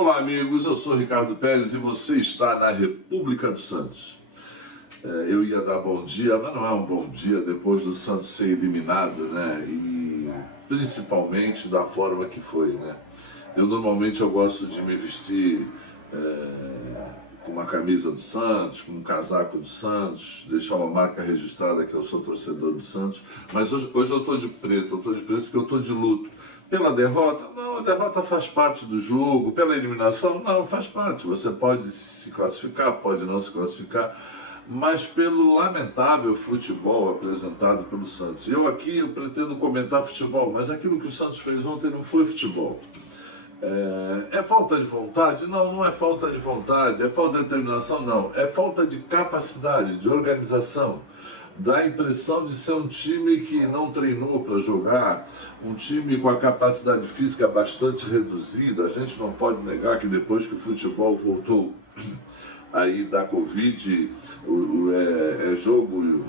Olá amigos, eu sou Ricardo Pérez e você está na República do Santos. Eu ia dar bom dia, mas não é um bom dia depois do Santos ser eliminado, né? E principalmente da forma que foi, né? Normalmente eu gosto de me vestir com uma camisa do Santos, com um casaco do Santos, deixar uma marca registrada que eu sou torcedor do Santos, mas hoje eu estou de preto, porque eu estou de luto. Pela derrota? Não, a derrota faz parte do jogo. Pela eliminação? Não, faz parte. Você pode se classificar, pode não se classificar, mas pelo lamentável futebol apresentado pelo Santos. Eu pretendo comentar futebol, mas aquilo que o Santos fez ontem não foi futebol. É falta de vontade? Não, não é falta de vontade. É falta de determinação? Não. É falta de capacidade, de organização. Dá a impressão de ser um time que não treinou para jogar, um time com a capacidade física bastante reduzida. A gente não pode negar que depois que o futebol voltou aí da Covid, jogo,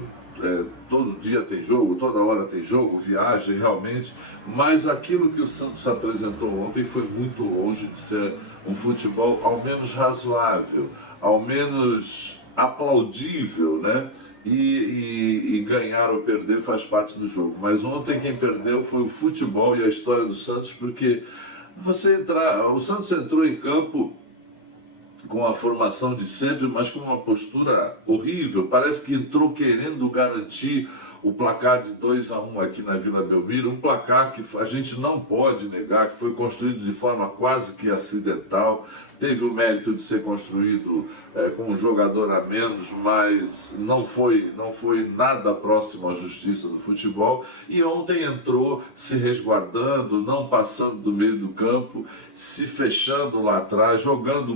todo dia tem jogo, toda hora tem jogo, viagem realmente, mas aquilo que o Santos apresentou ontem foi muito longe de ser um futebol ao menos razoável, ao menos aplaudível, né? E ganhar ou perder faz parte do jogo. Mas ontem quem perdeu foi o futebol e a história do Santos, porque o Santos entrou em campo com a formação de sempre, mas com uma postura horrível. Parece que entrou querendo garantir o placar de 2-1 aqui na Vila Belmiro, um placar que a gente não pode negar, que foi construído de forma quase que acidental, teve o mérito de ser construído com um jogador a menos, mas não foi nada próximo à justiça do futebol, e ontem entrou se resguardando, não passando do meio do campo, se fechando lá atrás, jogando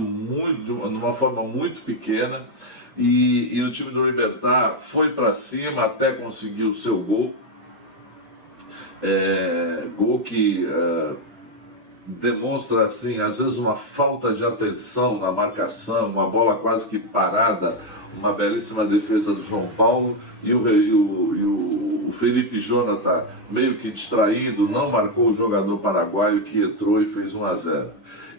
de uma forma muito pequena. E o time do Libertad foi para cima até conseguir o seu gol. Gol que demonstra, assim, às vezes uma falta de atenção na marcação, uma bola quase que parada, uma belíssima defesa do João Paulo, e o Felipe Jonathan, meio que distraído, não marcou o jogador paraguaio que entrou e fez 1-0.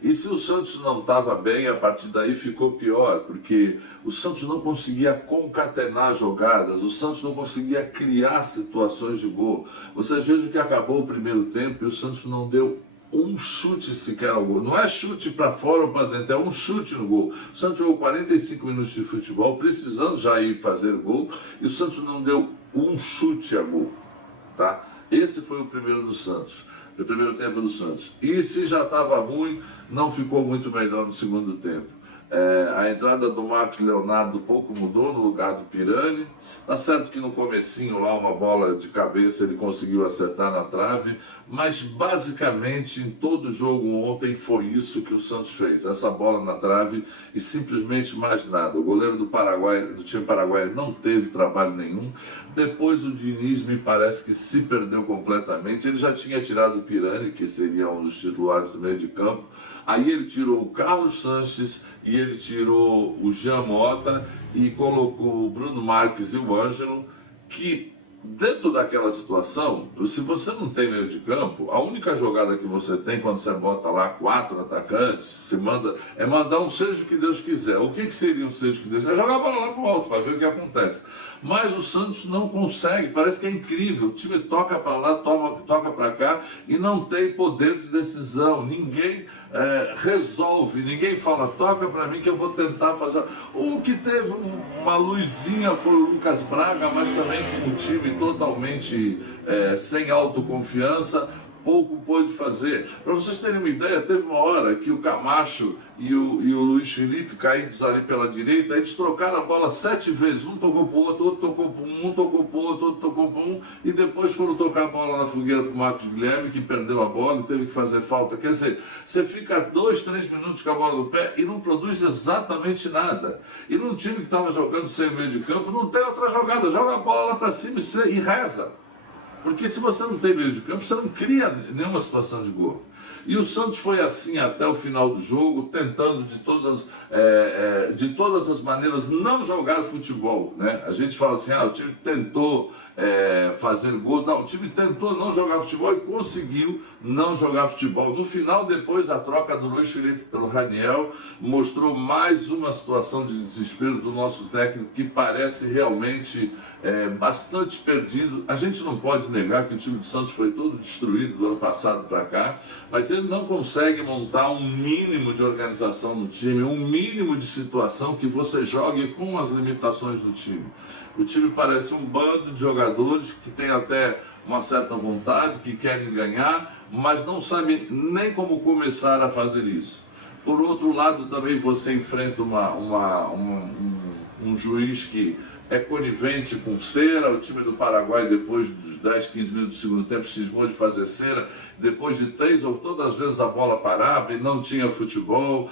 E se o Santos não estava bem, a partir daí ficou pior, porque o Santos não conseguia concatenar jogadas, o Santos não conseguia criar situações de gol. Vocês vejam que acabou o primeiro tempo e o Santos não deu um chute sequer ao gol. Não é chute para fora ou para dentro, é um chute no gol. O Santos jogou 45 minutos de futebol, precisando já ir fazer gol, e o Santos não deu um chute a gol. Tá? Esse foi o primeiro do Santos. No primeiro tempo do Santos. E se já estava ruim, não ficou muito melhor no segundo tempo. A entrada do Marcos Leonardo pouco mudou no lugar do Pirani. Tá certo que no comecinho lá, uma bola de cabeça ele conseguiu acertar na trave, mas basicamente em todo o jogo ontem foi isso que o Santos fez, essa bola na trave e simplesmente mais nada. O goleiro do time paraguaio não teve trabalho nenhum. Depois o Diniz me parece que se perdeu completamente. Ele já tinha tirado o Pirani, que seria um dos titulares do meio de campo. Aí ele tirou o Carlos Sanches e ele tirou o Jean Mota e colocou o Bruno Marques e o Ângelo, que dentro daquela situação, se você não tem meio de campo, a única jogada que você tem quando você bota lá 4 atacantes, é mandar um seja o que Deus quiser. O que seria um seja o que Deus quiser? É jogar a bola lá pro alto para ver o que acontece. Mas o Santos não consegue, parece que é incrível. O time toca para lá, toca para cá e não tem poder de decisão. Ninguém resolve, ninguém fala, toca para mim que eu vou tentar fazer. O que teve uma luzinha foi o Lucas Braga, mas também com o time totalmente sem autoconfiança, pouco pôde fazer. Para vocês terem uma ideia, teve uma hora que o Camacho e o Luiz Felipe, caídos ali pela direita, eles trocaram a bola 7 vezes. Um tocou para o outro, outro tocou para um tocou para o outro, outro tocou para um, e depois foram tocar a bola na fogueira para o Marcos Guilherme, que perdeu a bola e teve que fazer falta. Quer dizer, você fica 2, 3 minutos com a bola no pé e não produz exatamente nada. E num time que estava jogando sem meio de campo, não tem outra jogada. Joga a bola lá para cima e reza. Porque se você não tem meio de campo, você não cria nenhuma situação de gol. E o Santos foi assim até o final do jogo, tentando de todas as maneiras não jogar futebol, né? A gente fala assim, o time tentou fazer gols. Não, o time tentou não jogar futebol e conseguiu não jogar futebol. No final, depois, a troca do Luiz Felipe pelo Raniel mostrou mais uma situação de desespero do nosso técnico, que parece realmente bastante perdido. A gente não pode negar que o time do Santos foi todo destruído do ano passado para cá, mas ele não consegue montar um mínimo de organização no time, um mínimo de situação que você jogue com as limitações do time. O time parece um bando de jogadores que tem até uma certa vontade, que querem ganhar, mas não sabem nem como começar a fazer isso. Por outro lado, também você enfrenta um juiz que é conivente com cera. O time do Paraguai, depois dos 10, 15 minutos do segundo tempo, cismou de fazer cera. Depois de 3 ou todas as vezes a bola parava e não tinha futebol.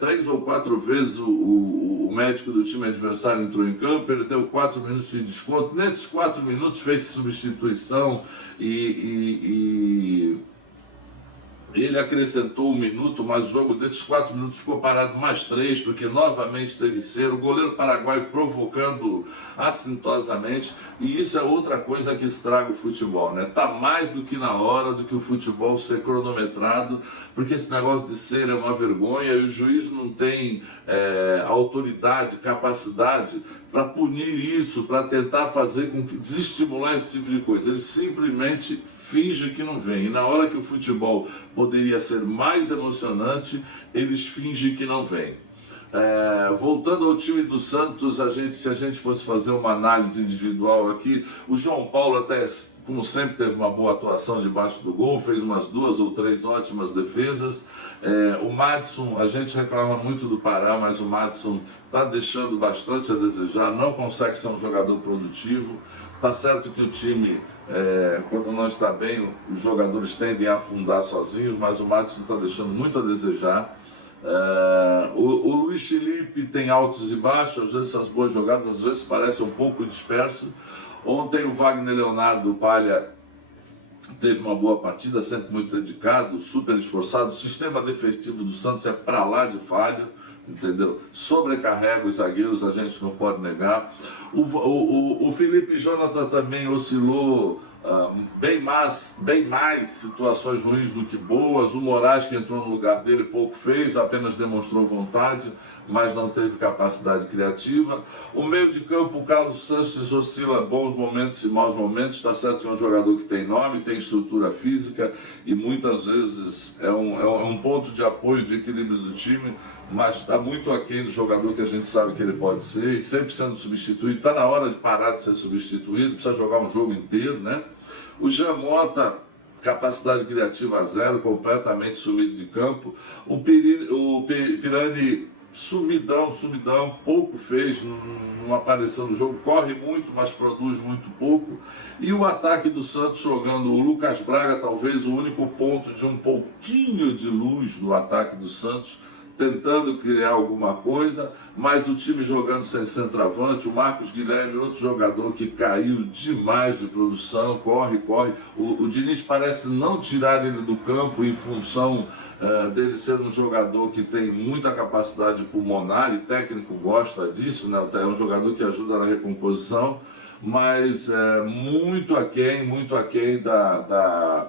3 ou 4 vezes o médico do time adversário entrou em campo, ele deu 4 minutos de desconto. Nesses 4 minutos fez substituição e ele acrescentou 1 minuto, mas o jogo desses 4 minutos ficou parado mais 3, porque novamente teve cera, o goleiro paraguaio provocando assintosamente, e isso é outra coisa que estraga o futebol, né? Tá mais do que na hora do que o futebol ser cronometrado, porque esse negócio de cera é uma vergonha, e o juiz não tem autoridade, capacidade para punir isso, para tentar fazer com que desestimular esse tipo de coisa. Ele simplesmente finge que não vem. E na hora que o futebol poderia ser mais emocionante, eles fingem que não vem. Voltando ao time do Santos, se a gente fosse fazer uma análise individual aqui, o João Paulo até, como sempre, teve uma boa atuação debaixo do gol, fez umas 2 ou 3 ótimas defesas. O Madison, a gente reclama muito do Pará, mas o Madison está deixando bastante a desejar, não consegue ser um jogador produtivo. Tá certo que o time, quando não está bem, os jogadores tendem a afundar sozinhos, mas o Madison está deixando muito a desejar. O Luiz Felipe tem altos e baixos, às vezes essas boas jogadas, às vezes parece um pouco disperso. Ontem o Wagner Leonardo Palha teve uma boa partida, sempre muito dedicado, super esforçado. O sistema defensivo do Santos é para lá de falho, entendeu? Sobrecarrega os zagueiros, a gente não pode negar. O Felipe Jonathan também oscilou bem mais situações ruins do que boas. O Moraes, que entrou no lugar dele, pouco fez, apenas demonstrou vontade, mas não teve capacidade criativa. O meio de campo, o Carlos Sanches oscila bons momentos e maus momentos. Está certo que é um jogador que tem nome, tem estrutura física e muitas vezes é um ponto de apoio, de equilíbrio do time, mas está muito aquém do jogador que a gente sabe que ele pode ser, e sempre sendo substituído. Está na hora de parar de ser substituído, precisa jogar um jogo inteiro, né? O Jean Mota, capacidade criativa 0, completamente sumido de campo. O Pirani, sumidão, pouco fez, não apareceu no jogo, corre muito, mas produz muito pouco. E o ataque do Santos jogando o Lucas Braga, talvez o único ponto de um pouquinho de luz no ataque do Santos, tentando criar alguma coisa, mas o time jogando sem centroavante. O Marcos Guilherme, outro jogador que caiu demais de produção, corre. O Diniz parece não tirar ele do campo em função dele ser um jogador que tem muita capacidade pulmonar, e o técnico gosta disso, né? É um jogador que ajuda na recomposição, mas muito aquém da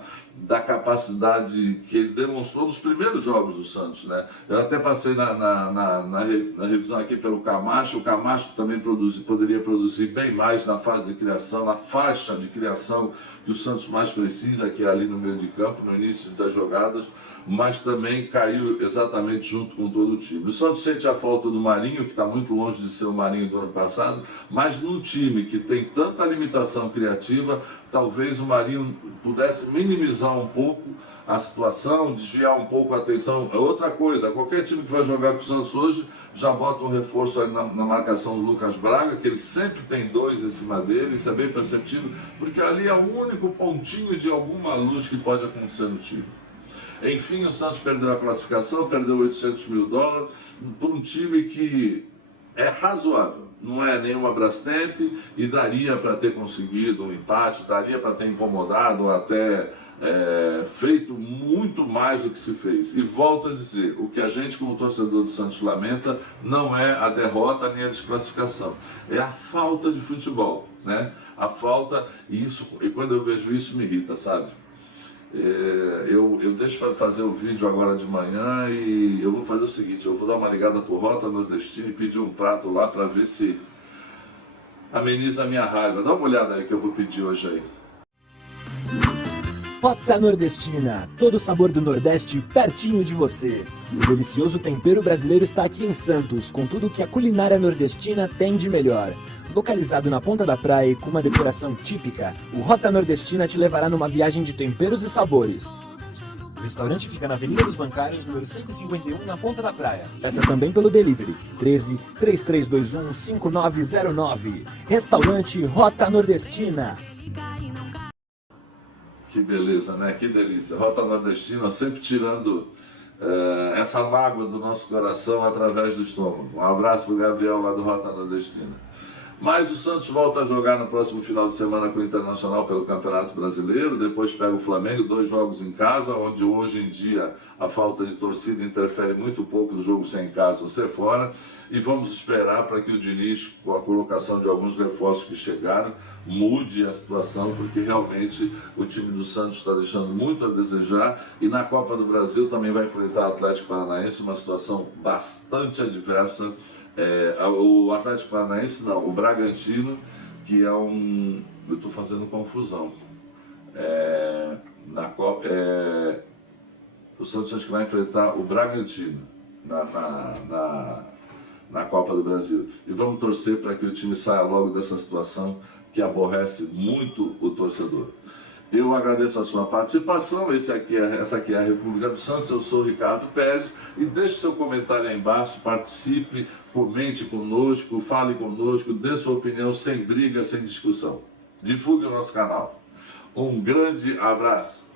capacidade que ele demonstrou nos primeiros jogos do Santos, né? Eu até passei na revisão aqui pelo Camacho. O Camacho também poderia produzir bem mais na fase de criação, na faixa de criação que o Santos mais precisa, que é ali no meio de campo, no início das jogadas, mas também caiu exatamente junto com todo o time. O Santos sente a falta do Marinho, que está muito longe de ser o Marinho do ano passado, mas num time que tem tanta limitação criativa, talvez o Marinho pudesse minimizar um pouco a situação, desviar um pouco a atenção. É outra coisa, qualquer time que vai jogar com o Santos hoje já bota um reforço ali na marcação do Lucas Braga, que ele sempre tem 2 em cima dele, isso é bem perceptível, porque ali é o único pontinho de alguma luz que pode acontecer no time. Enfim, o Santos perdeu a classificação, perdeu $800 mil por um time que é razoável. Não é nenhuma Brastemp e daria para ter conseguido um empate, daria para ter incomodado ou até feito muito mais do que se fez. E volto a dizer, o que a gente como torcedor do Santos lamenta não é a derrota nem a desclassificação, é a falta de futebol, né? A falta, e quando eu vejo isso me irrita, sabe? Eu deixo para fazer o vídeo agora de manhã e eu vou fazer o seguinte, eu vou dar uma ligada pro Rota Nordestina e pedir um prato lá para ver se ameniza a minha raiva. Dá uma olhada aí que eu vou pedir hoje aí. Rota Nordestina, todo o sabor do Nordeste pertinho de você. O delicioso tempero brasileiro está aqui em Santos, com tudo que a culinária nordestina tem de melhor. Localizado na ponta da praia e com uma decoração típica, o Rota Nordestina te levará numa viagem de temperos e sabores. O restaurante fica na Avenida dos Bancários, número 151, na ponta da praia. Peça também pelo delivery, 13 3321 5909. Restaurante Rota Nordestina. Que beleza, né? Que delícia. Rota Nordestina sempre tirando essa mágoa do nosso coração através do estômago. Um abraço para o Gabriel lá do Rota Nordestina. Mas o Santos volta a jogar no próximo final de semana com o Internacional pelo Campeonato Brasileiro, depois pega o Flamengo, 2 jogos em casa, onde hoje em dia a falta de torcida interfere muito pouco no jogo ser em casa ou ser fora, e vamos esperar para que o Diniz, com a colocação de alguns reforços que chegaram, mude a situação, porque realmente o time do Santos está deixando muito a desejar, e na Copa do Brasil também vai enfrentar o Atlético Paranaense, uma situação bastante adversa. O Atlético Paranaense não, o Bragantino, que é um... eu estou fazendo confusão. Na Copa, o Santos acho que vai enfrentar o Bragantino na Copa do Brasil. E vamos torcer para que o time saia logo dessa situação que aborrece muito o torcedor. Eu agradeço a sua participação, essa aqui é a República do Santos, eu sou o Ricardo Pérez, e deixe seu comentário aí embaixo, participe, comente conosco, fale conosco, dê sua opinião sem briga, sem discussão. Divulgue o nosso canal. Um grande abraço.